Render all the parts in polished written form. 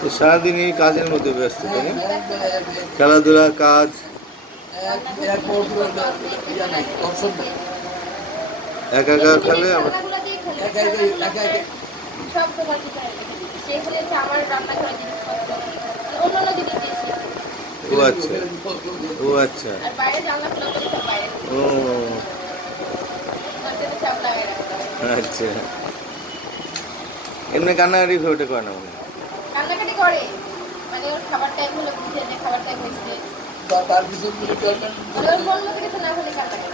তো সারাদিন এই কাজের মধ্যে ব্যস্ত, তাই না? খেলাধুলা, কাজ। একা একা খেলে আবার ও আচ্ছা, ও আচ্ছা, ও আচ্ছা। এমনি কান্নাকাটি ওটা করে না মনে হয়। কান্নাকাটি করে, মানে ওর খাবার টাইম হলো, বুঝে যে খাবার টাইম হয়েছে, তার কিছু কিছু করবেন ওর মন মতো কিছু না হলে কান্নাকাটি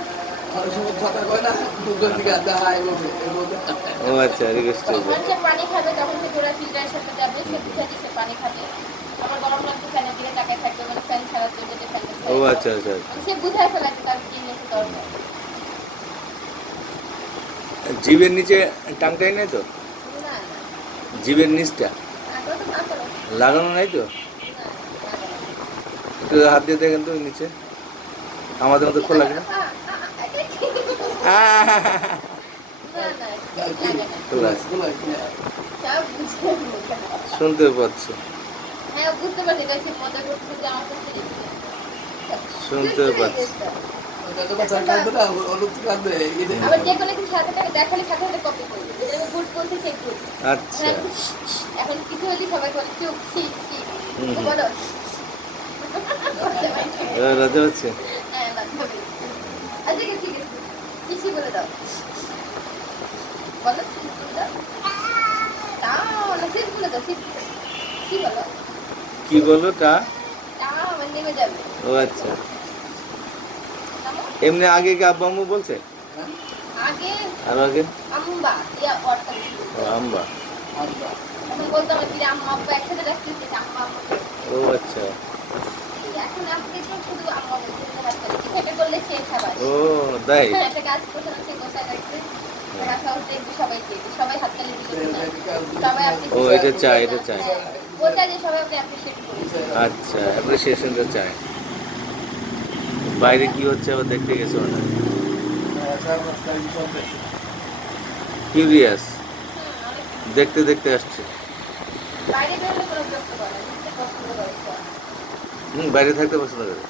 অনেক সময় কথা কয় না দুজন দিকে দেখা এগোবে ও আচ্ছা, রিকোয়েস্ট করবে। যখন সে পানি খাবে তখন সে গোড়া ফিল্টারের সাথে যাবে, সে বুঝে দিচ্ছে পানি খাবে, আমার গরম লাগছে ফ্যানের দিকে তাকায় থাকবে, মানে ফ্যান ছাড়া চলবে যে ফ্যান, ও আচ্ছা আচ্ছা আচ্ছা। সে বুঝায় ফেলাচ্ছে তার কি নিয়ে দরকার। জিভের নিচে টাংটাই নাই তো? না জিভের নিচটা না করো তো না করো, লাগানো নাই তো? একটু হাত দিয়ে দেখেন তো নিচে, আমাদের মতো খোলা কিনা। খোলা আছে। শুনতে পাচ্ছি, হ্যাঁ বুঝতে পারছি, কাছে মজা করতে যে আমার কাছে শুনতে পাচ্ছি। আবার যে কোনো কিছু সাথে সাথে দেখালে সাথে সাথে কপি করবে, যেটা আমি গুড বলছি সেই গুড। আচ্ছা, এখন কিছু হলে সবাই বলে চুপ ঠিক ঠিক বলো। এবার রাজা হচ্ছে। হ্যাঁ না হবে, আচ্ছা ঠিক আছে কিছু বলে দাও, বলো ঠিক বলে দাও, তাও না ঠিক বলে দাও, ঠিক কি বলো, কি বলো টা? তাও আমার নেমে যাবে। ও আচ্ছা, এমনি আগে কি আব্বু আম্মু বলছে? আগে আর আগে আম্বা ইয়া অর্থ, ও আম্বা। এখন বলতাম কি আম্মা আব্বা একসাথে রাখতেছে আম্মা আব্বা, ও আচ্ছা, এখন আপনি তো শুধু আম্মা বলতে পারছেন, এটা করলে সে খাবার ও তাই। একটা কাজ করতে না, সে গোছায় রাখছে রাখা হচ্ছে, সবাই খেয়ে সবাই হাততালি দিলে সবাই আপনি ও এটা চাই, এটা চাই। ওটা যে সবাই আপনি অ্যাপ্রিশিয়েট করেন। আচ্ছা, অ্যাপ্রিসিয়েশনটা চাই। বাইরে কি হচ্ছে আবার দেখতে গেছে ওটা, কিউরিয়াস, দেখতে দেখতে আসছে। বাইরে বেরোলে কোনো বিরক্ত করে না, নিজে পছন্দ করে। বাইরে থাকতে পছন্দ করে।